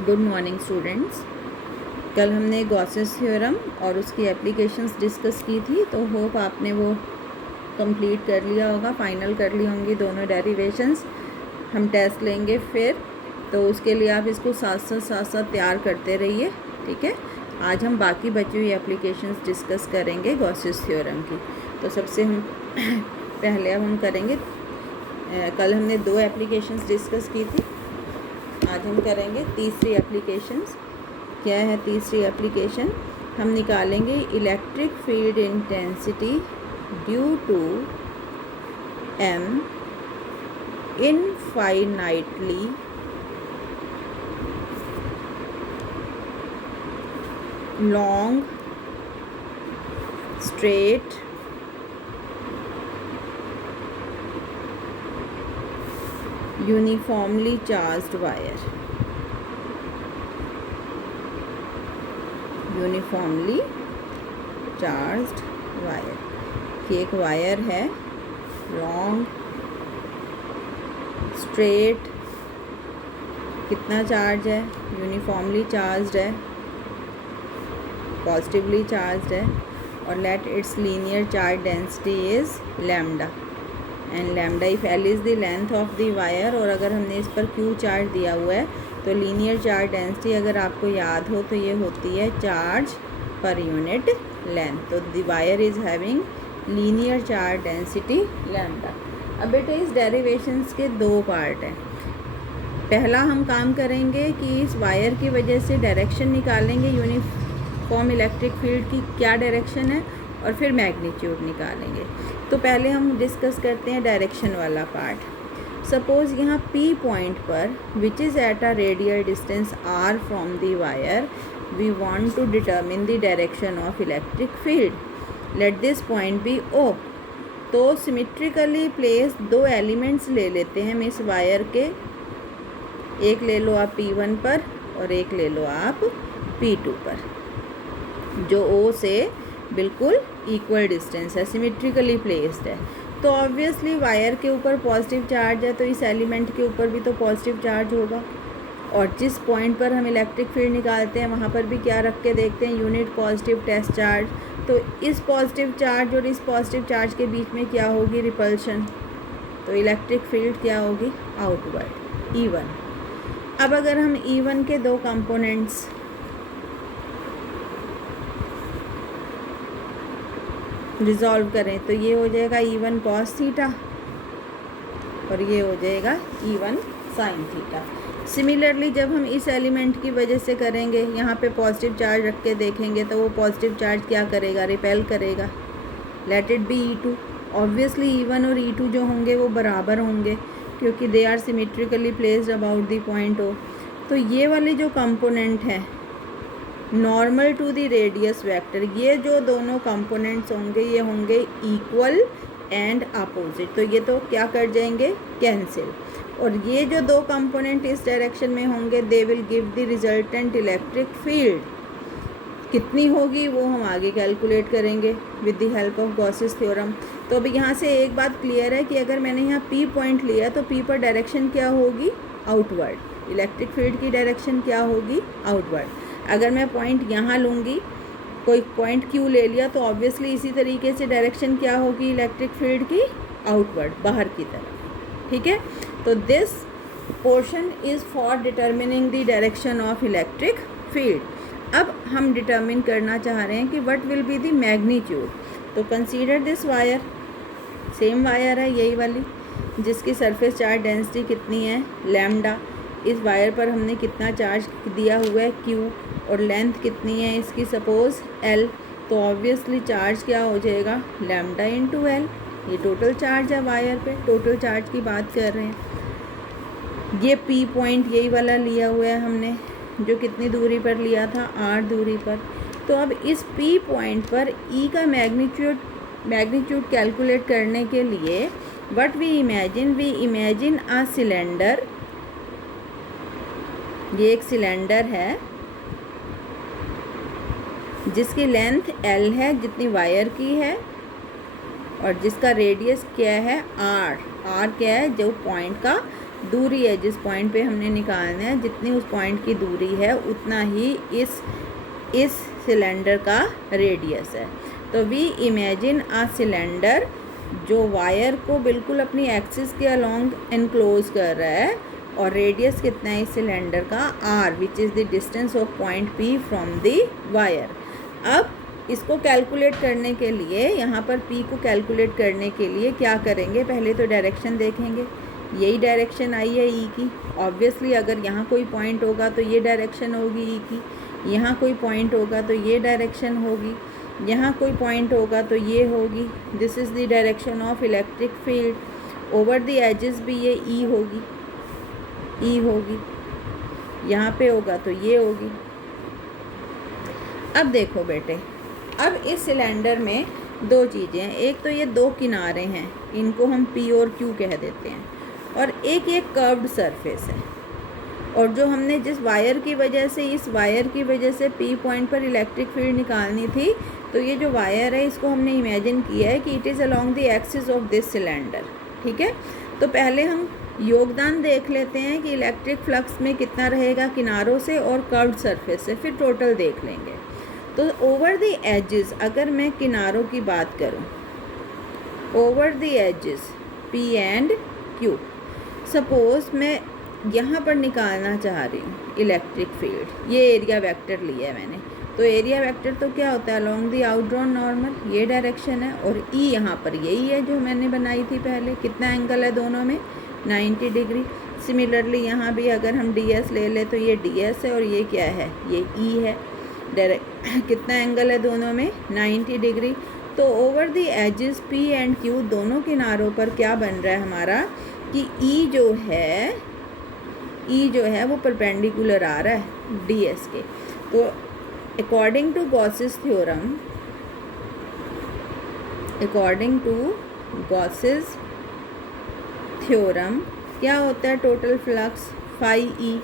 Good morning students. कल हमने Gauss's theorem और उसकी एप्लीकेशंस डिस्कस की थी, तो होप आपने वो कंप्लीट कर लिया होगा, फाइनल कर ली होंगी दोनों डेरिवेशंस। हम टेस्ट लेंगे फिर, तो उसके लिए आप इसको साथ साथ तैयार करते रहिए, ठीक है। आज हम बाकी बची हुई एप्लीकेशंस डिस्कस करेंगे गॉसेस थ्योरम की। तो सबसे हम पहले अब हम करेंगे, कल हमने 2 एप्लीकेशंस डिस्कस की थी, आज हम करेंगे तीसरी एप्लीकेशंस। क्या है तीसरी एप्लीकेशन? हम निकालेंगे electric field intensity due to an infinitely long straight uniformly charged wire. Uniformly charged wire कि एक वायर है, लॉन्ग स्ट्रेट, कितना चार्ज है? यूनिफॉर्मली चार्ज्ड है, पॉजिटिवली चार्ज्ड है, और let its linear charge density is lambda and lambda if l is the length of the wire. और अगर हमने इस पर क्यू चार्ज दिया हुआ है तो लीनियर चार्ज डेंसिटी अगर आपको याद हो तो ये होती है चार्ज पर यूनिट लेंथ। तो the wire is having linear charge density lambda. अब बेटे इस डेरिवेशंस के 2 पार्ट हैं। पहला हम काम करेंगे कि इस वायर की वजह से डायरेक्शन निकालेंगे, यूनिफॉर्म इलेक्ट्रिक फील्ड की क्या डायरेक्शन है, और फिर मैग्नीट्यूड निकालेंगे। तो पहले हम डिस्कस करते हैं डायरेक्शन वाला पार्ट। सपोज़ यहाँ P पॉइंट पर, which is at a radial distance R from the wire, we want to determine the direction of electric field. Let this point be O। तो सिमेट्रिकली प्लेस 2 एलिमेंट्स ले लेते हैं हम इस wire के। एक ले लो आप P1 पर और एक ले लो आप P2 पर, जो O से बिल्कुल इक्वल डिस्टेंस है, सिमेट्रिकली प्लेस्ड है। तो ऑब्वियसली वायर के ऊपर पॉजिटिव चार्ज है, तो इस एलिमेंट के ऊपर भी तो पॉजिटिव चार्ज होगा। और जिस पॉइंट पर हम इलेक्ट्रिक फील्ड निकालते हैं वहाँ पर भी क्या रख के देखते हैं? Unit positive test charge. तो इस पॉजिटिव चार्ज और इस पॉजिटिव चार्ज के बीच में क्या होगी? रिपल्शन। तो इलेक्ट्रिक फील्ड क्या होगी? Outward, E1। अब अगर हम E1 के 2 कंपोनेंट्स रिजॉल्व करें तो ये हो जाएगा E1 cos थीटा और ये हो जाएगा E1 sin थीटा। सिमिलरली जब हम इस एलिमेंट की वजह से करेंगे, यहाँ पे पॉजिटिव चार्ज रख के देखेंगे तो वो पॉजिटिव चार्ज क्या करेगा? रिपेल करेगा। Let it be E2। Obviously E1 और E2 जो होंगे वो बराबर होंगे, क्योंकि they are symmetrically placed about the point O। तो ये वाले जो कंपोनेंट हैं normal to the radius vector, ये जो दोनों कंपोनेंट्स होंगे ये होंगे इक्वल एंड अपोजिट। तो ये तो क्या कर जाएंगे? कैंसिल। और ये जो 2 कंपोनेंट इस डायरेक्शन में होंगे, they will give the resultant electric field. कितनी होगी वो हम आगे कैलकुलेट करेंगे with the help of Gauss's theorem. तो अब यहाँ से एक बात क्लियर है कि अगर मैंने यहाँ P पॉइंट लिया तो P पर डायरेक्शन क्या होगी? आउटवर्ड। इलेक्ट्रिक फील्ड की डायरेक्शन क्या होगी? आउटवर्ड। अगर मैं पॉइंट यहाँ लूँगी, कोई पॉइंट Q ले लिया, तो ऑब्वियसली इसी तरीके से डायरेक्शन क्या होगी इलेक्ट्रिक फील्ड की? आउटवर्ड, बाहर की तरफ, ठीक है। तो this portion is for determining the direction of electric field. अब हम डिटर्मिन करना चाह रहे हैं कि what will be the magnitude. तो consider this wire, same wire है यही वाली, जिसकी सरफेस चार्ज डेंसिटी कितनी है? लैम्डा। इस वायर पर हमने कितना चार्ज दिया हुआ है? Q। और लेंथ कितनी है इसकी? Suppose L। तो ऑब्वियसली चार्ज क्या हो जाएगा? Lambda into L। ये टोटल चार्ज है वायर पे, टोटल चार्ज की बात कर रहे हैं। ये P पॉइंट यही वाला लिया हुआ है हमने, जो कितनी दूरी पर लिया था? R दूरी पर। तो अब इस P पॉइंट पर E का मैग्नीट्यूड कैलकुलेट करने के लिए what we imagine a cylinder. ये एक सिलेंडर है जिसकी लेंथ L है, जितनी वायर की है, और जिसका रेडियस क्या है? R। R क्या है? जो पॉइंट का दूरी है जिस पॉइंट पे हमने निकालना है, जितनी उस पॉइंट की दूरी है उतना ही इस सिलेंडर का रेडियस है। तो वी इमेजिन अ सिलेंडर जो वायर को बिल्कुल अपनी एक्सिस के अलोंग एनक्लोज कर रहा है, और रेडियस कितना है इस सिलेंडर का, r, which is the distance of point P from the wire. अब इसको कैलकुलेट करने के लिए, यहाँ पर P को कैलकुलेट करने के लिए क्या करेंगे, पहले तो डायरेक्शन देखेंगे। यही डायरेक्शन आई है E की। ऑब्वियसली अगर यहाँ कोई पॉइंट होगा तो ये डायरेक्शन होगी E की, यहाँ कोई पॉइंट होगा तो ये डायरेक्शन होगी, यहाँ कोई पॉइंट होगा तो ये होगी। This is the direction of electric field. Over the edges भी ये E होगी, यहाँ पे होगा तो ये होगी। अब देखो बेटे, अब इस सिलेंडर में दो चीज़ें हैं। एक तो ये दो किनारे हैं, इनको हम P और Q कह देते हैं, और एक ये कर्व्ड सरफेस है। और जो हमने जिस वायर की वजह से, इस वायर की वजह से P पॉइंट पर इलेक्ट्रिक फील्ड निकालनी थी, तो ये जो वायर है इसको हमने इमेजिन किया है कि it is along the axis of this cylinder. ठीक है, तो पहले हम योगदान देख लेते हैं कि इलेक्ट्रिक फ्लक्स में कितना रहेगा किनारों से और कर्व्ड सरफेस से, फिर टोटल देख लेंगे। तो ओवर द एजेस, अगर मैं किनारों की बात करूं, over the edges P and Q, suppose मैं यहाँ पर निकालना चाह रही हूँ इलेक्ट्रिक फील्ड, ये एरिया वेक्टर लिया है मैंने, तो एरिया वेक्टर तो क्या होता है, अलोंग द आउटड्रॉन नॉर्मल, ये डायरेक्शन है, और E यहाँ पर यही है जो मैंने बनाई थी पहले। कितना एंगल है दोनों में, 90 डिग्री। सिमिलरली यहाँ भी अगर हम DS ले ले तो ये DS है और ये क्या है, ये E है। कितना एंगल है दोनों में, 90 डिग्री। तो over the edges P and Q, दोनों किनारों पर क्या बन रहा है हमारा कि E जो है वो परपेंडिकुलर आ रहा है DS के। तो अकॉर्डिंग टू गॉसेस थ्योरम क्या होता है टोटल फ्लक्स, फाई E,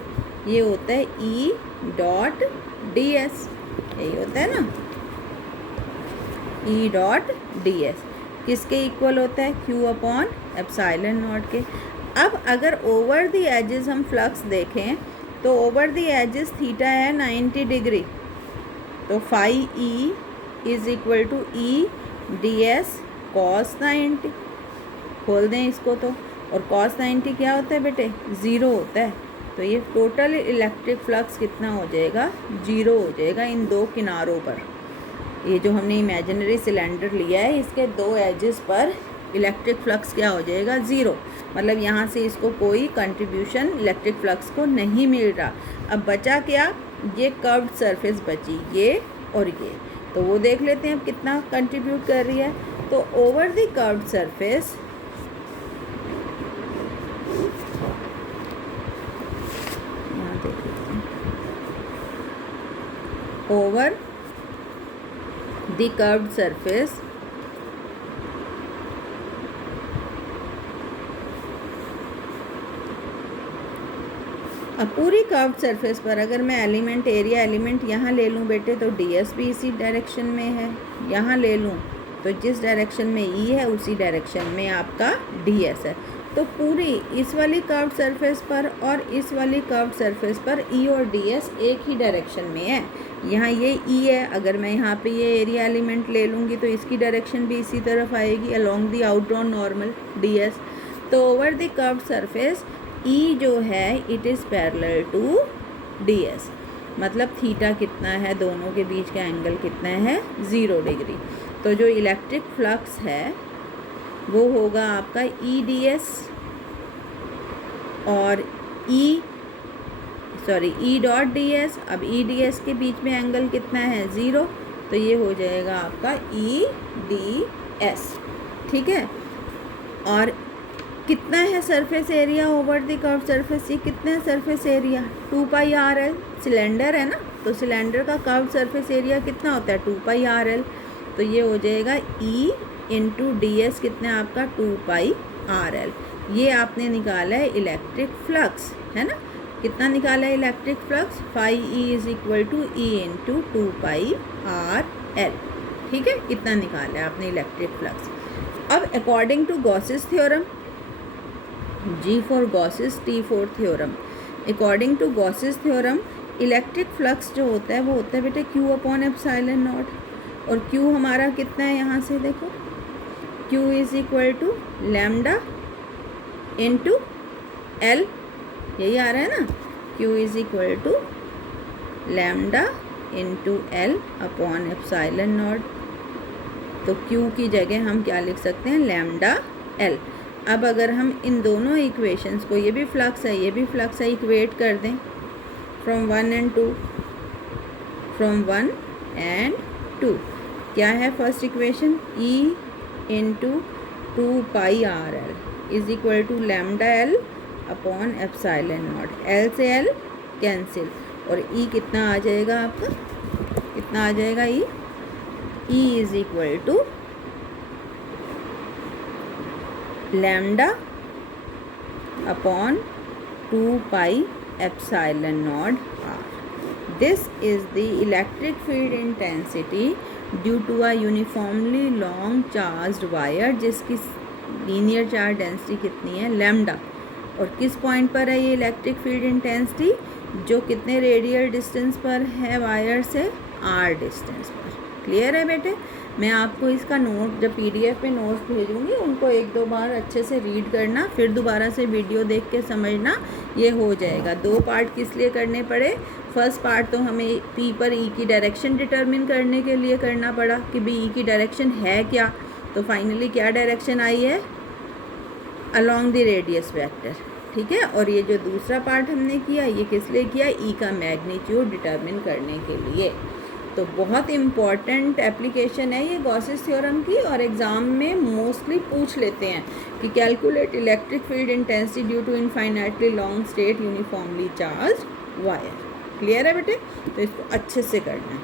ये होता है E डॉट DS, यही होता है ना, E डॉट DS किसके इक्वल होता है, Q अपॉन एप्सिलॉन नॉट के। अब अगर ओवर द एजेस हम फ्लक्स देखें तो ओवर द एजेस थीटा है 90 डिग्री, तो phi E is equal to E DS cos 90। खोल दें इसको तो, और कॉस 90 क्या होता है बेटे, ज़ीरो होता है। तो ये टोटल इलेक्ट्रिक फ्लक्स कितना हो जाएगा, ज़ीरो हो जाएगा इन दो किनारों पर। ये जो हमने इमेजिनरी सिलेंडर लिया है इसके दो एजेस पर इलेक्ट्रिक फ्लक्स क्या हो जाएगा, ज़ीरो। मतलब यहाँ से इसको कोई कंट्रीब्यूशन इलेक्ट्रिक फ्लक्स को नहीं मिल रहा। अब बचा क्या, ये कर्व्ड सरफेस बची, ये और ये, तो वो देख लेते हैं अब कितना कंट्रीब्यूट कर रही है। तो ओवर द कर्व्ड सरफेस, यहाँ देख लेते हैं, ओवर द कर्व्ड सरफेस अब पूरी कर्व्ड सरफेस पर अगर मैं एलिमेंट, एरिया एलिमेंट यहाँ ले लूँ बेटे, तो DS भी इसी डायरेक्शन में है। यहाँ ले लूँ तो जिस डायरेक्शन में E है उसी डायरेक्शन में आपका DS है। तो पूरी इस वाली कर्व्ड सरफेस पर और इस वाली कर्व्ड सरफेस पर E और DS एक ही डायरेक्शन में है। यहाँ ये E है, अगर मैं यहाँ पे ये एरिया एलिमेंट ले लूँगी तो इसकी डायरेक्शन भी इसी तरफ आएगी, along the outdrawn normal DS। तो over the curved surface E जो है it is parallel to DS, मतलब थीटा कितना है, दोनों के बीच का एंगल कितना है, 0 डिग्री। तो जो इलेक्ट्रिक फ्लक्स है वो होगा आपका EDS और E डॉट DS। अब EDS के बीच में एंगल कितना है, 0, तो ये हो जाएगा आपका EDS। ठीक है, और कितना है surface area over the curve surface, ये कितना है सरफेस एरिया, 2πRL। सिलेंडर है ना, तो सिलेंडर का कर्व सरफेस एरिया कितना होता है, 2πRL। तो ये हो जाएगा E इंटू DS कितना है आपका, 2πRL। ये आपने निकाला है इलेक्ट्रिक फ्लक्स, है ना। कितना निकाला है electric flux, phi E is equal to E into 2πRL। ठीक है, कितना निकाला है आपने इलेक्ट्रिक फ्लक्स। अब according to Gauss's theorem, G for Gauss's, T for theorem. According to Gauss's theorem, electric flux जो होता है वो होता है बेटे Q अपॉन एप्सिलॉन नॉट, और Q हमारा कितना है यहाँ से देखो, Q is equal to lambda into L, यही आ रहा है ना, Q is equal to lambda into L upon epsilon naught. तो Q की जगह हम क्या लिख सकते हैं, लैम्डा L। अब अगर हम इन दोनों इक्वेशंस को, ये भी फ्लक्स है ये भी फ्लक्स है, इक्वेट कर दें फ्रॉम 1 and 2, फ्रॉम 1 and 2, क्या है first equation, E into 2 pi r l is equal to lambda L upon epsilon naught. L से L कैंसिल, और E कितना आ जाएगा आपका, कितना आ जाएगा E, E is equal to lambda upon 2 pi epsilon naught r. This is the electric field intensity due to a uniformly long charged wire, जिसकी linear charge density कितनी है, लैम्डा। और किस पॉइंट पर है ये इलेक्ट्रिक फील्ड इंटेंसिटी, जो कितने रेडियल डिस्टेंस पर है वायर से, आर डिस्टेंस पर। क्लियर है बेटे। मैं आपको इसका नोट जब PDF पे नोट्स भेजूँगी उनको 1-2 बार अच्छे से रीड करना, फिर दोबारा से वीडियो देख के समझना, ये हो जाएगा। 2 पार्ट किस लिए करने पड़े, फर्स्ट पार्ट तो हमें P पर E की डायरेक्शन डिटरमिन करने के लिए करना पड़ा कि भाई E की डायरेक्शन है क्या, तो फाइनली क्या डायरेक्शन आई है, अलॉन्ग द रेडियस वेक्टर, ठीक है। और ये जो दूसरा पार्ट हमने किया ये किस लिए किया, E का मैग्नीट्यूड डिटरमिन करने के लिए। तो बहुत इम्पॉर्टेंट एप्लीकेशन है ये गॉसेस थ्योरम की, और एग्ज़ाम में मोस्टली पूछ लेते हैं कि calculate electric field intensity due to infinitely long straight uniformly charge wire. Clear है बेटे, तो इसको अच्छे से करना है।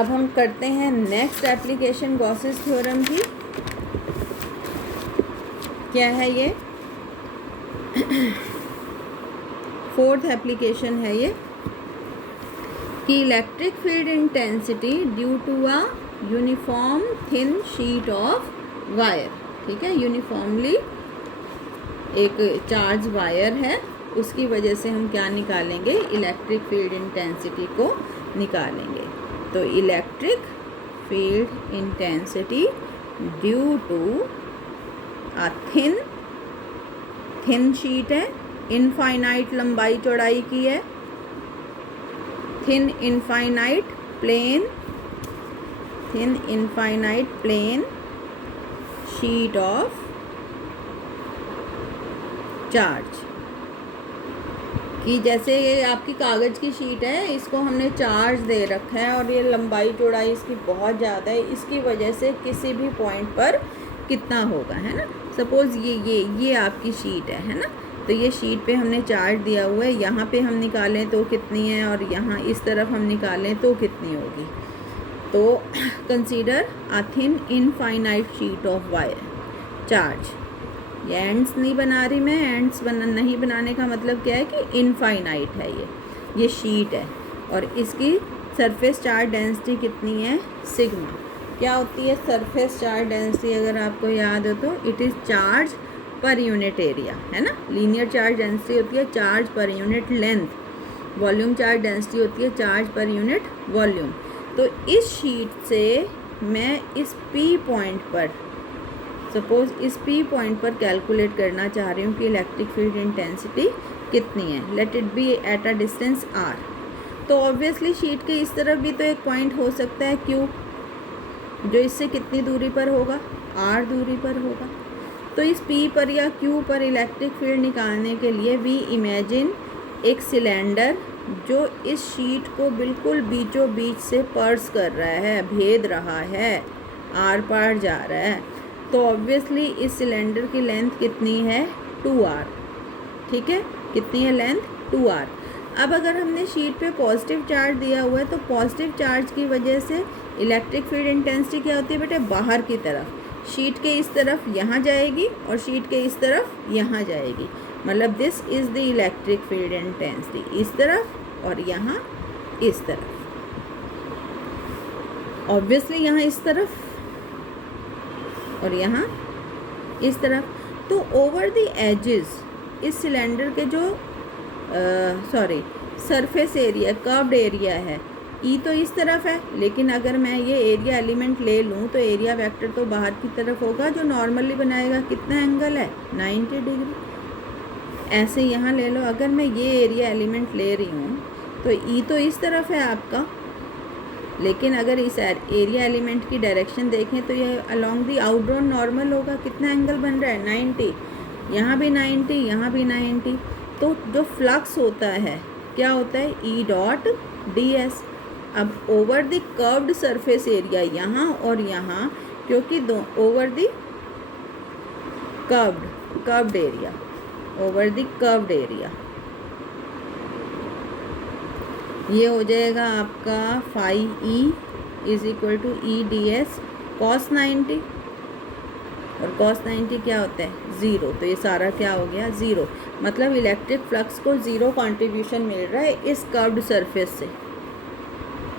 अब हम करते हैं नेक्स्ट एप्लीकेशन गॉसेस थ्योरम की। क्या है ये, 4th एप्लीकेशन है ये, कि electric field intensity due to a uniform thin sheet of wire, ठीक है। यूनिफॉर्मली एक चार्ज वायर है, उसकी वजह से हम क्या निकालेंगे, इलेक्ट्रिक फील्ड इंटेंसिटी को निकालेंगे। तो electric field intensity due to a thin sheet है, इनफाइनाइट लंबाई चौड़ाई की है, thin infinite plane sheet of charge, कि जैसे ये आपकी कागज़ की शीट है, इसको हमने चार्ज दे रखा है और ये लंबाई चौड़ाई इसकी बहुत ज़्यादा है, इसकी वजह से किसी भी पॉइंट पर कितना होगा, है ना। सपोज़ ये आपकी शीट है ना, तो ये शीट पे हमने चार्ज दिया हुआ है, यहाँ पे हम निकालें तो कितनी है, और यहाँ इस तरफ हम निकालें तो कितनी होगी। तो consider a thin infinite sheet of wire charge, ये एंड्स नहीं बना रही मैं, एंड्स नहीं बनाने का मतलब क्या है कि इनफाइनाइट है ये शीट है, और इसकी सरफेस चार्ज डेंसिटी कितनी है, सिग्मा। क्या होती है सरफेस चार्ज डेंसिटी, अगर आपको याद हो तो it is charge per unit area, है ना। लीनियर चार्ज डेंसिटी होती है charge per unit length, volume charge density होती है चार्ज पर यूनिट वॉल्यूम। तो इस शीट से मैं इस P पॉइंट पर, सपोज़ इस P पॉइंट पर कैलकुलेट करना चाह रही हूँ कि इलेक्ट्रिक फील्ड इंटेंसिटी कितनी है, let it be at a distance R। तो ऑब्वियसली शीट के इस तरफ भी तो एक पॉइंट हो सकता है Q, जो इससे कितनी दूरी पर होगा, R दूरी पर होगा। तो इस P पर या Q पर इलेक्ट्रिक फील्ड निकालने के लिए वी इमेजिन एक सिलेंडर जो इस शीट को बिल्कुल बीचों बीच से पर्स कर रहा है, भेद रहा है, आर पार जा रहा है। तो ऑब्वियसली इस सिलेंडर की लेंथ कितनी है, 2R, ठीक है। कितनी है लेंथ, 2R। अब अगर हमने शीट पे पॉजिटिव चार्ज दिया हुआ है, तो पॉजिटिव चार्ज की वजह से इलेक्ट्रिक फील्ड इंटेंसिटी क्या होती है बेटे, बाहर की तरफ, शीट के इस तरफ यहाँ जाएगी और शीट के इस तरफ यहाँ जाएगी। मतलब this is the electric field intensity, इस तरफ और यहाँ इस तरफ, ऑब्वियसली यहाँ इस तरफ और यहाँ इस तरफ। तो ओवर द एजेस इस सिलेंडर के जो सरफेस एरिया, कर्व्ड एरिया है, ई तो इस तरफ है, लेकिन अगर मैं ये एरिया एलिमेंट ले लूँ तो एरिया वेक्टर तो बाहर की तरफ होगा, जो नॉर्मली बनाएगा कितना एंगल है 90 डिग्री। ऐसे यहाँ ले लो, अगर मैं ये एरिया एलिमेंट ले रही हूँ तो ई तो इस तरफ है आपका, लेकिन अगर इस एरिया एलिमेंट की डायरेक्शन देखें तो ये अलोंग दी आउटड्रॉन नॉर्मल होगा। कितना एंगल बन रहा है 90, यहाँ भी 90, यहाँ भी 90। तो जो फ्लक्स होता है क्या होता है ई डॉट डी एस। अब over the curved surface area यहाँ और यहाँ, क्योंकि दो over the curved area, over the curved area, ये हो जाएगा आपका phi E is equal to E d s cos 90, और कॉस 90 क्या होता है 0, तो ये सारा क्या हो गया 0। मतलब इलेक्ट्रिक फ्लक्स को 0 कंट्रीब्यूशन मिल रहा है इस कर्व्ड सरफेस से।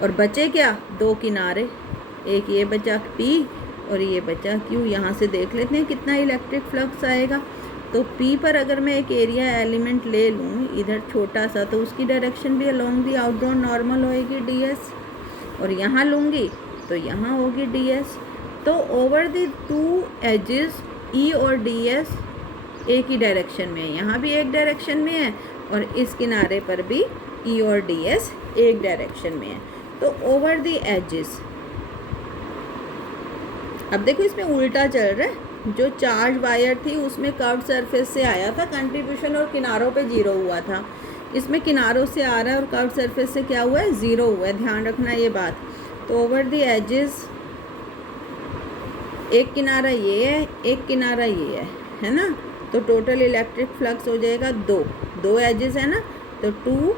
और बचे क्या, दो किनारे, एक ये बचा P और ये बचा Q। यहाँ से देख लेते हैं कितना इलेक्ट्रिक फ्लक्स आएगा। तो P पर अगर मैं एक एरिया एलिमेंट ले लूँ इधर छोटा सा, तो उसकी डायरेक्शन भी अलोंग दी आउटड्रॉन नॉर्मल होएगी ds, और यहाँ लूँगी तो यहाँ होगी ds। तो over the two edges E और ds एक ही डायरेक्शन में है, यहाँ भी एक डायरेक्शन में है और इस किनारे पर भी E और ds एक डायरेक्शन में है। तो ओवर द एजेस, अब देखो इसमें उल्टा चल रहा है। जो चार्ज वायर थी उसमें कर्व्ड सरफेस से आया था कंट्रीब्यूशन और किनारों पे 0 हुआ था। इसमें किनारों से आ रहा है और कर्व्ड सरफेस से क्या हुआ है 0 हुआ है, ध्यान रखना ये बात। तो ओवर द एजेस, एक किनारा ये है, एक किनारा ये है ना। तो टोटल इलेक्ट्रिक फ्लक्स हो जाएगा दो एजेस है ना, तो 2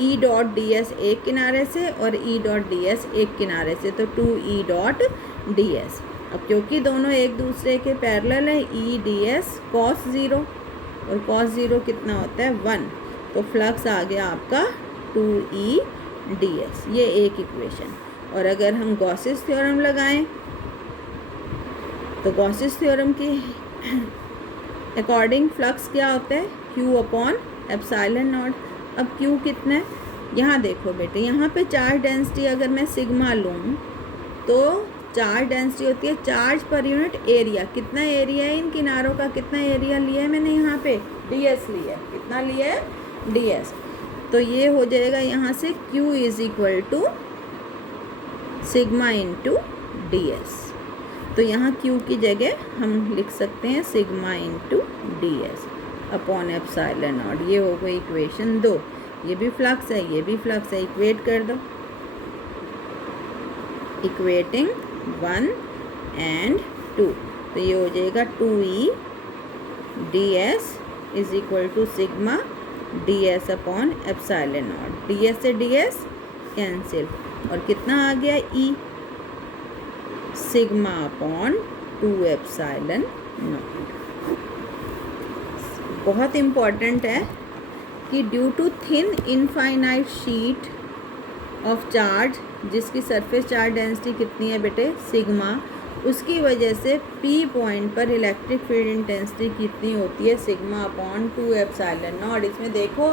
ई डॉट डी एस एक किनारे से और ई डॉट डी एस एक किनारे से, तो 2 ई डॉट डी एस। अब क्योंकि दोनों एक दूसरे के पैरेलल है, ई डी एस कॉस 0, और कॉस 0 कितना होता है 1, तो फ्लक्स आ गया आपका 2 ई डी एस, ये एक इक्वेशन। और अगर हम गॉसेस थ्योरम लगाएं तो गॉसेस थ्योरम के अकॉर्डिंग फ्लक्स क्या होता है Q अपॉन एप्सिलॉन नॉट। अब Q कितना है, यहाँ देखो बेटे, यहाँ पे चार्ज डेंसिटी अगर मैं सिग्मा लूँ तो चार्ज डेंसिटी होती है चार्ज पर यूनिट एरिया। कितना एरिया है इन किनारों का, कितना एरिया लिया है मैंने यहाँ पे ds लिया है, कितना लिया है ds। तो ये हो जाएगा यहाँ से Q is equal to sigma into ds। तो यहाँ Q की जगह हम लिख सकते हैं sigma into ds upon epsilon not. ये हो गई इक्वेशन 2। ये भी फ्लक्स है, ये भी फ्लक्स है, इक्वेट कर दो। इक्वेटिंग 1 एंड 2, तो ये हो जाएगा 2e ds is equal to sigma ds upon epsilon naught. ds से ds कैंसिल, और कितना आ गया e sigma upon 2 epsilon naught. बहुत इम्पॉर्टेंट है कि due to thin infinite sheet of charge, जिसकी सरफेस चार्ज डेंसिटी कितनी है बेटे सिग्मा, उसकी वजह से P पॉइंट पर इलेक्ट्रिक फील्ड इंटेंसिटी कितनी होती है सिग्मा अपॉन 2 एप्सिलॉन नॉट। इसमें देखो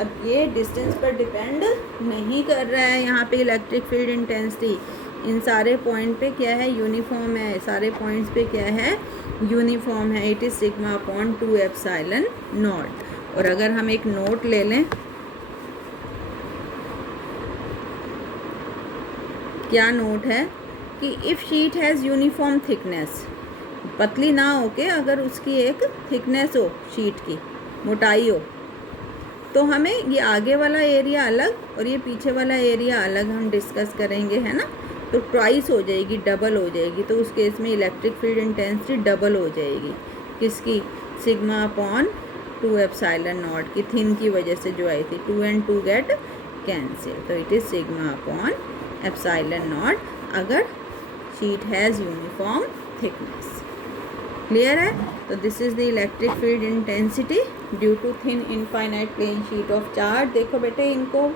अब ये डिस्टेंस पर डिपेंड नहीं कर रहा है, यहाँ पे इलेक्ट्रिक फील्ड इंटेंसिटी इन सारे पॉइंट पे क्या है यूनिफॉर्म है, सारे पॉइंट्स पे क्या है यूनिफॉर्म है। It is sigma upon 2 epsilon naught. और अगर हम एक नोट ले लें, क्या नोट है कि if sheet has uniform thickness, पतली ना हो के अगर उसकी एक थिकनेस हो, शीट की मोटाई हो, तो हमें ये आगे वाला एरिया अलग और ये पीछे वाला एरिया अलग हम डिस्कस करेंगे, है ना। तो ट्वाइस हो जाएगी, डबल हो जाएगी। तो उस केस में इलेक्ट्रिक फील्ड इंटेंसिटी डबल हो जाएगी, किसकी सिग्मा अपॉन 2 एप्सिलॉन नॉट की, थिन की वजह से जो आई थी। 2 and 2 गेट कैंसिल, तो it is sigma upon epsilon not अगर sheet has uniform thickness. Clear है। तो this is the electric field intensity due to thin infinite plane sheet of charge. देखो बेटे इनको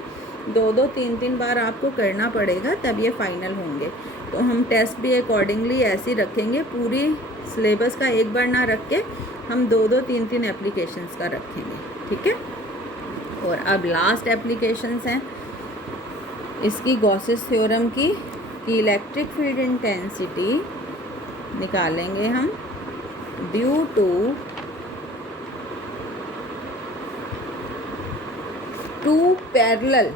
2-2 3-3 बार आपको करना पड़ेगा तब ये फाइनल होंगे। तो हम टेस्ट भी अकॉर्डिंगली ऐसे ही रखेंगे, पूरी सिलेबस का एक बार ना रख के हम 2-2, 3-3 एप्लीकेशंस का रखेंगे, ठीक है। और अब लास्ट एप्लीकेशंस हैं इसकी गॉसेस थ्योरम की, कि इलेक्ट्रिक फील्ड इंटेंसिटी निकालेंगे हम due to two parallel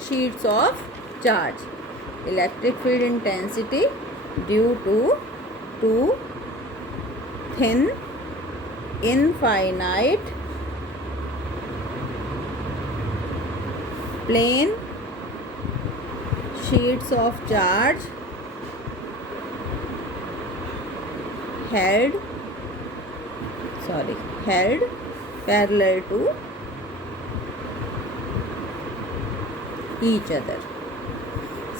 sheets of charge. Electric field intensity due to two thin infinite plane sheets of charge held parallel to each other।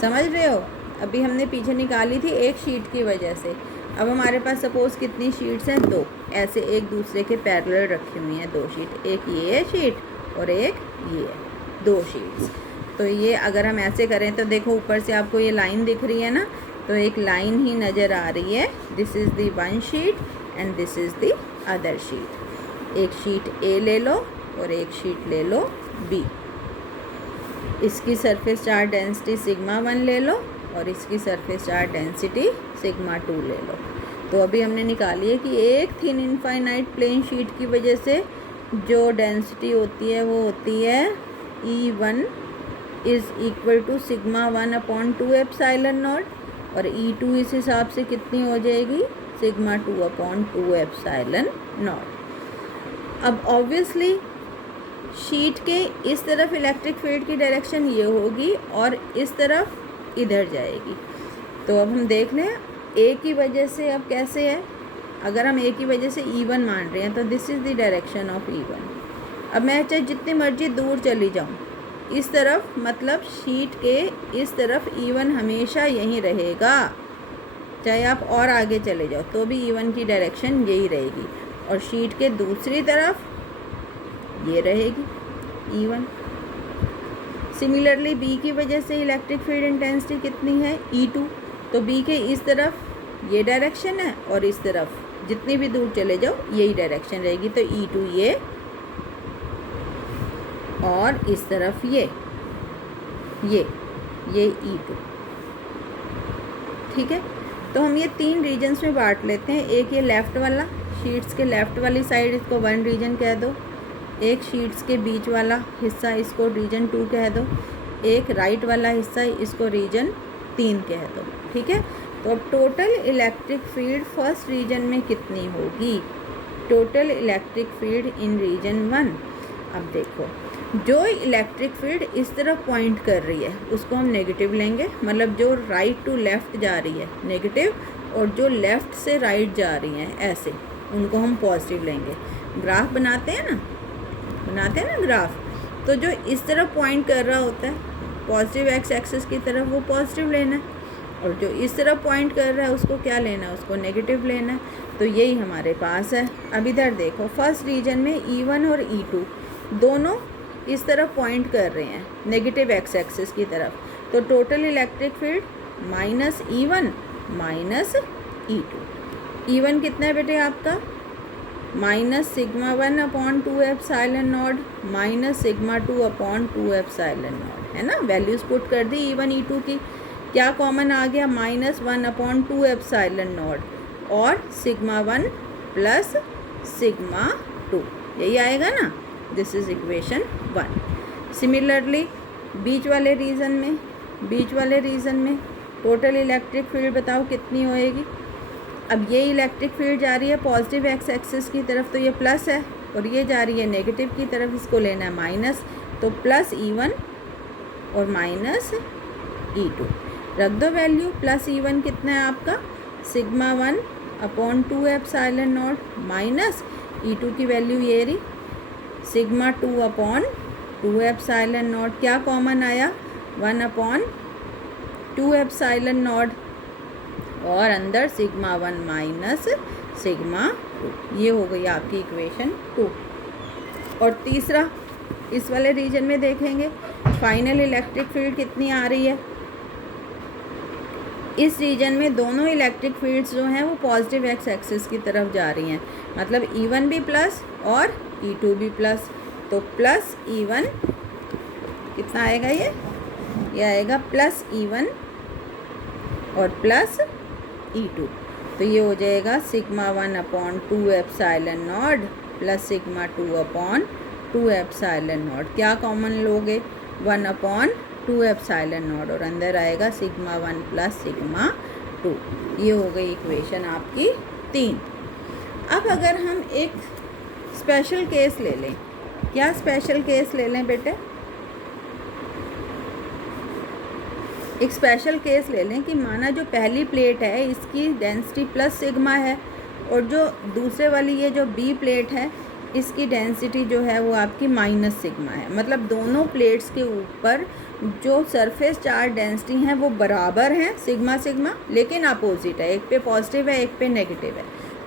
समझ रहे हो? अभी हमने पीछे निकाली थी एक शीट की वजह से, अब हमारे पास सपोज कितनी शीट्स हैं, 2, ऐसे एक दूसरे के पैरेलल रखी हुई हैं 2 शीट, एक ये है शीट और एक ये है, 2 शीट्स। तो ये अगर हम ऐसे करें तो देखो ऊपर से आपको ये लाइन दिख रही है ना, तो एक लाइन ही नज़र आ रही है, this is the one sheet and this is the other sheet. एक शीट ए ले लो और एक शीट ले लो बी। इसकी सरफेस चार्ज डेंसिटी सिग्मा 1 ले लो और इसकी सरफेस चार्ज डेंसिटी सिग्मा 2 ले लो। तो अभी हमने निकाली है कि एक थिन इनफाइनाइट प्लेन शीट की वजह से जो डेंसिटी होती है वो होती है E1 is equal to sigma 1/2 epsilon naught, और E2 इस हिसाब से कितनी हो जाएगी, सिग्मा 2/2 एप्सिलॉन नॉट। अब ऑब्वियसली शीट के इस तरफ इलेक्ट्रिक फील्ड की डायरेक्शन ये होगी और इस तरफ इधर जाएगी। तो अब हम देख लें ए की वजह से अब कैसे है, अगर हम ए की वजह से E1 मान रहे हैं तो this is the direction of E1। अब मैं चाहे जितनी मर्जी दूर चली जाऊँ इस तरफ, मतलब शीट के इस तरफ E1 हमेशा यहीं रहेगा, चाहे आप और आगे चले जाओ तो भी E1 की डायरेक्शन यही रहेगी, और शीट के दूसरी तरफ ये रहेगी E1। सिमिलरली बी की वजह से इलेक्ट्रिक फील्ड इंटेंसिटी कितनी है, E2, तो बी के इस तरफ ये डायरेक्शन है और इस तरफ जितनी भी दूर चले जाओ यही डायरेक्शन रहेगी, तो E2 ये और इस तरफ ये E2, ठीक है। तो हम ये 3 रीजन्स में बांट लेते हैं। एक ये लेफ़्ट वाला, शीट्स के लेफ़्ट वाली साइड इसको 1 रीजन कह दो, एक शीट्स के बीच वाला हिस्सा इसको रीजन 2 कह दो, एक राइट वाला हिस्सा इसको रीजन 3 कह दो, ठीक है। तो अब total electric field first region में कितनी होगी, total electric field in region 1। अब देखो जो इलेक्ट्रिक फील्ड इस तरफ पॉइंट कर रही है उसको हम नेगेटिव लेंगे, मतलब जो राइट टू लेफ़्ट जा रही है नेगेटिव, और जो लेफ़्ट से राइट जा रही हैं ऐसे उनको हम पॉजिटिव लेंगे। ग्राफ बनाते हैं ना ग्राफ, तो जो इस तरफ पॉइंट कर रहा होता है पॉजिटिव एक्स एक्सिस की तरफ वो पॉजिटिव लेना है, और जो इस तरफ पॉइंट कर रहा है उसको क्या लेना है, उसको नेगेटिव लेना है। तो यही हमारे पास है। अब इधर देखो फर्स्ट रीजन में E1 और E2 दोनों इस तरफ पॉइंट कर रहे हैं नेगेटिव एक्स एक्सिस की तरफ, तो total electric field -E1 -E2। E1 कितना है बेटे आपका, -sigma 1/2 epsilon not -sigma 2/2 epsilon not, है ना। वैल्यूज़ पुट कर दी E1 E2 की, क्या कॉमन आ गया, -1/2 एप्सिलॉन नॉट और सिग्मा 1 प्लस सिग्मा 2, यही आएगा ना। This is equation 1। सिमिलरली बीच वाले रीजन में टोटल इलेक्ट्रिक फील्ड बताओ कितनी होएगी। अब ये इलेक्ट्रिक फील्ड जा रही है पॉजिटिव एक्स एक्सिस की तरफ, तो ये प्लस है, और ये जा रही है नेगेटिव की तरफ, इसको लेना है माइनस, तो +E1 और -E2 रख दो वैल्यू। +E1 कितना है आपका, sigma 1/2 epsilon not minus E2 की वैल्यू ये रही सिग्मा 2/2 एप्सिलॉन नॉट, क्या कॉमन आया 1/2 एप्सिलॉन नॉट, और अंदर सिग्मा 1 माइनस सिग्मा 2, ये हो गई आपकी इक्वेशन 2। और तीसरा इस वाले रीजन में देखेंगे फाइनल इलेक्ट्रिक फील्ड कितनी आ रही है, इस रीजन में दोनों इलेक्ट्रिक फील्ड्स जो हैं वो पॉजिटिव एक्स एक्सिस की तरफ जा रही हैं, मतलब E1 भी प्लस और E2 भी प्लस। तो प्लस E1 कितना आएगा, ये आएगा प्लस E1 और प्लस E2। तो ये हो जाएगा sigma 1/2 epsilon not plus sigma 2/2 epsilon not. क्या कॉमन लोगे, 1/2 एप्सिलॉन नॉट, और अंदर आएगा सिग्मा 1 प्लस सिग्मा 2। ये हो गई इक्वेशन आपकी 3। अब अगर हम एक स्पेशल केस ले लें, क्या स्पेशल केस ले लें बेटे, एक स्पेशल केस ले लें कि माना जो पहली प्लेट है इसकी डेंसिटी प्लस सिग्मा है और जो दूसरे वाली ये जो बी प्लेट है इसकी डेंसिटी जो है वो आपकी माइनस सिग्मा है। मतलब दोनों प्लेट्स के ऊपर जो सरफेस चार्ज डेंसिटी हैं वो बराबर हैं, सिग्मा सिग्मा, लेकिन अपोजिट है, एक पे पॉजिटिव है एक पे नेगेटिव है।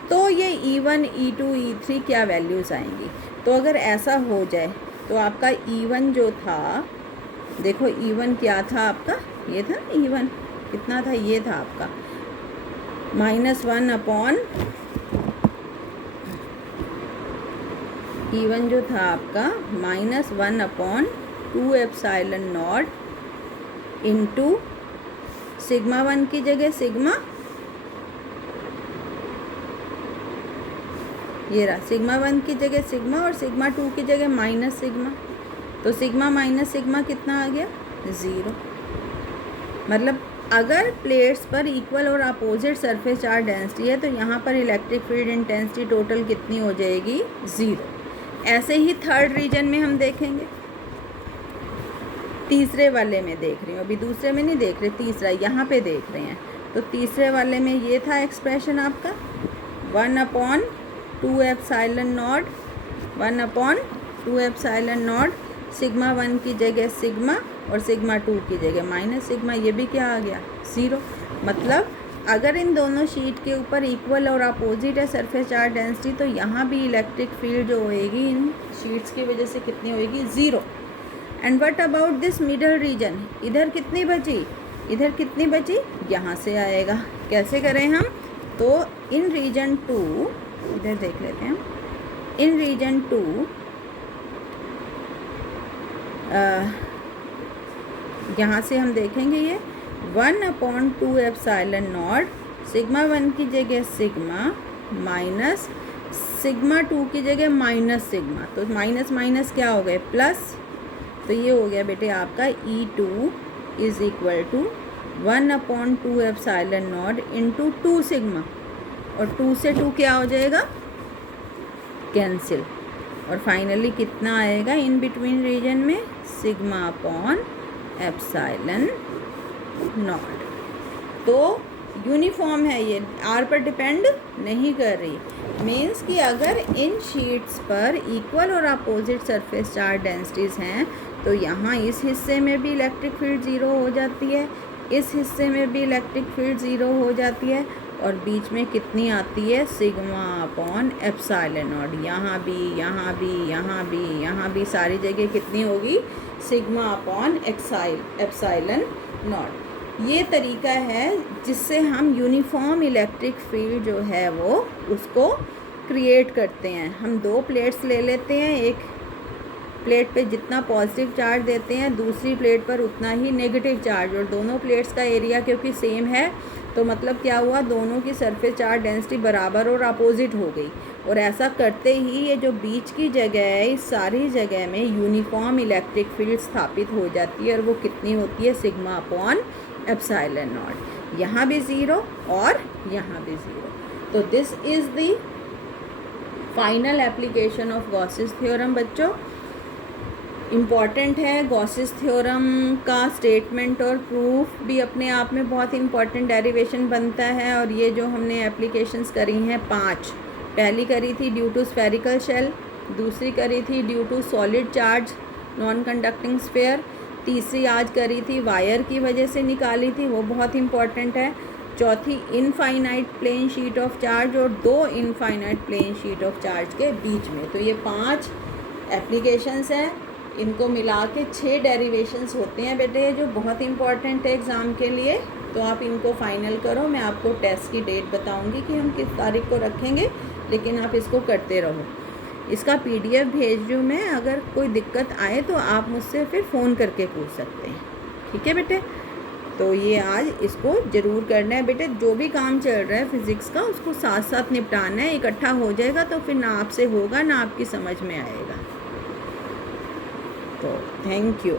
तो ये E1 E2 E3 क्या वैल्यूज़ आएंगी। तो अगर ऐसा हो जाए तो आपका E1 जो था, देखो E1 क्या था आपका, ये था E1 कितना था, ये था आपका -1 E1 जो था आपका -1/2 एप्सिलॉन नॉट इंटू सिग्मा 1 की जगह सिग्मा, ये रहा सिग्मा 1 की जगह सिग्मा और सिग्मा 2 की जगह माइनस सिग्मा। तो सिग्मा माइनस सिग्मा कितना आ गया, 0। मतलब अगर प्लेट्स पर इक्वल और अपोजिट सरफेस चार्ज डेंसिटी है तो यहाँ पर इलेक्ट्रिक फील्ड इंटेंसिटी टोटल कितनी हो जाएगी, 0। ऐसे ही थर्ड रीजन में हम देखेंगे, तीसरे वाले में देख रही हूँ, अभी दूसरे में नहीं देख रहे, तीसरा यहाँ पे देख रहे हैं। तो तीसरे वाले में ये था एक्सप्रेशन आपका 1/2 epsilon not 1/2 epsilon not sigma 1 की जगह सिग्मा और सिग्मा 2 की जगह माइनस सिग्मा, ये भी क्या आ गया, 0। मतलब अगर इन दोनों शीट के ऊपर इक्वल और अपोजिट है सरफेस चार्ज डेंसिटी तो यहाँ भी इलेक्ट्रिक फील्ड जो होएगी इन शीट्स की वजह से कितनी होएगी, 0। And what about this middle region, इधर कितनी बची, इधर कितनी बची, यहाँ से आएगा। कैसे करें हम, तो इन रीजन 2, इधर देख लेते हैं, इन रीजन 2 यहाँ से हम देखेंगे ये 1/2 एप्सिलॉन नॉट सिग्मा 1 की जगह सिग्मा माइनस सिग्मा 2 की जगह माइनस सिग्मा। तो माइनस माइनस क्या हो गए, प्लस। तो ये हो गया बेटे आपका E2 is equal to 1/2 epsilon naught into 2 sigma, और 2 से 2 क्या हो जाएगा, कैंसिल। और फाइनली कितना आएगा इन बिटवीन रीजन में, सिग्मा अपॉन एप्सिलॉन नॉट। तो यूनिफॉर्म है, ये आर पर डिपेंड नहीं कर रही। मीन्स कि अगर इन शीट्स पर इक्वल और अपोजिट सरफेस चार्ज डेंसिटीज़ हैं तो यहाँ इस हिस्से में भी इलेक्ट्रिक फील्ड 0 हो जाती है, इस हिस्से में भी इलेक्ट्रिक फील्ड 0 हो जाती है, और बीच में कितनी आती है, सिग्मा अपॉन एप्सिलॉन नॉट। यहाँ भी यहाँ भी यहाँ भी यहाँ भी सारी जगह कितनी होगी, सिग्मा अपॉन एप्सिलॉन नॉट। ये तरीका है जिससे हम यूनिफॉर्म इलेक्ट्रिक फील्ड जो है वो उसको क्रिएट करते हैं। हम 2 प्लेट्स ले लेते हैं, एक प्लेट पे जितना पॉजिटिव चार्ज देते हैं दूसरी प्लेट पर उतना ही नेगेटिव चार्ज, और दोनों प्लेट्स का एरिया क्योंकि सेम है तो मतलब क्या हुआ, दोनों की सरफेस चार्ज डेंसिटी बराबर और अपोजिट हो गई। और ऐसा करते ही ये जो बीच की जगह है इस सारी जगह में यूनिफॉर्म इलेक्ट्रिक फील्ड स्थापित हो जाती है, और वो कितनी होती है, सिग्मा अपॉन एप्सिलॉन नॉट। यहाँ भी 0 और यहाँ भी 0। तो this is the final application of Gauss's theorem. बच्चों इम्पॉर्टेंट है, गॉसेस थ्योरम का स्टेटमेंट और प्रूफ भी अपने आप में बहुत इम्पॉर्टेंट डेरिवेशन बनता है। और ये जो हमने एप्लीकेशंस करी हैं 5, पहली करी थी ड्यू टू स्फेरिकल शेल, दूसरी करी थी due to solid charge non conducting sphere, तीसरी आज करी थी वायर की वजह से निकाली थी, वो बहुत इम्पॉर्टेंट है, चौथी infinite plane sheet of charge और 2 infinite plane sheet of charge के बीच में। तो ये 5 एप्लीकेशंस हैं इनको मिला के 6 डेरिवेशंस होते हैं बेटे, जो बहुत इंपॉर्टेंट है एग्ज़ाम के लिए। तो आप इनको फाइनल करो, मैं आपको टेस्ट की डेट बताऊंगी कि हम किस तारीख को रखेंगे, लेकिन आप इसको करते रहो। इसका PDF भेज रही हूँ मैं, अगर कोई दिक्कत आए तो आप मुझसे फिर फ़ोन करके पूछ सकते हैं, ठीक है बेटे। तो ये आज इसको ज़रूर करना है बेटे, जो भी काम चल रहा है फिज़िक्स का उसको साथ साथ निपटाना है। इकट्ठा हो जाएगा तो फिर ना आपसे होगा ना आपकी समझ में आएगा। तो थैंक यू।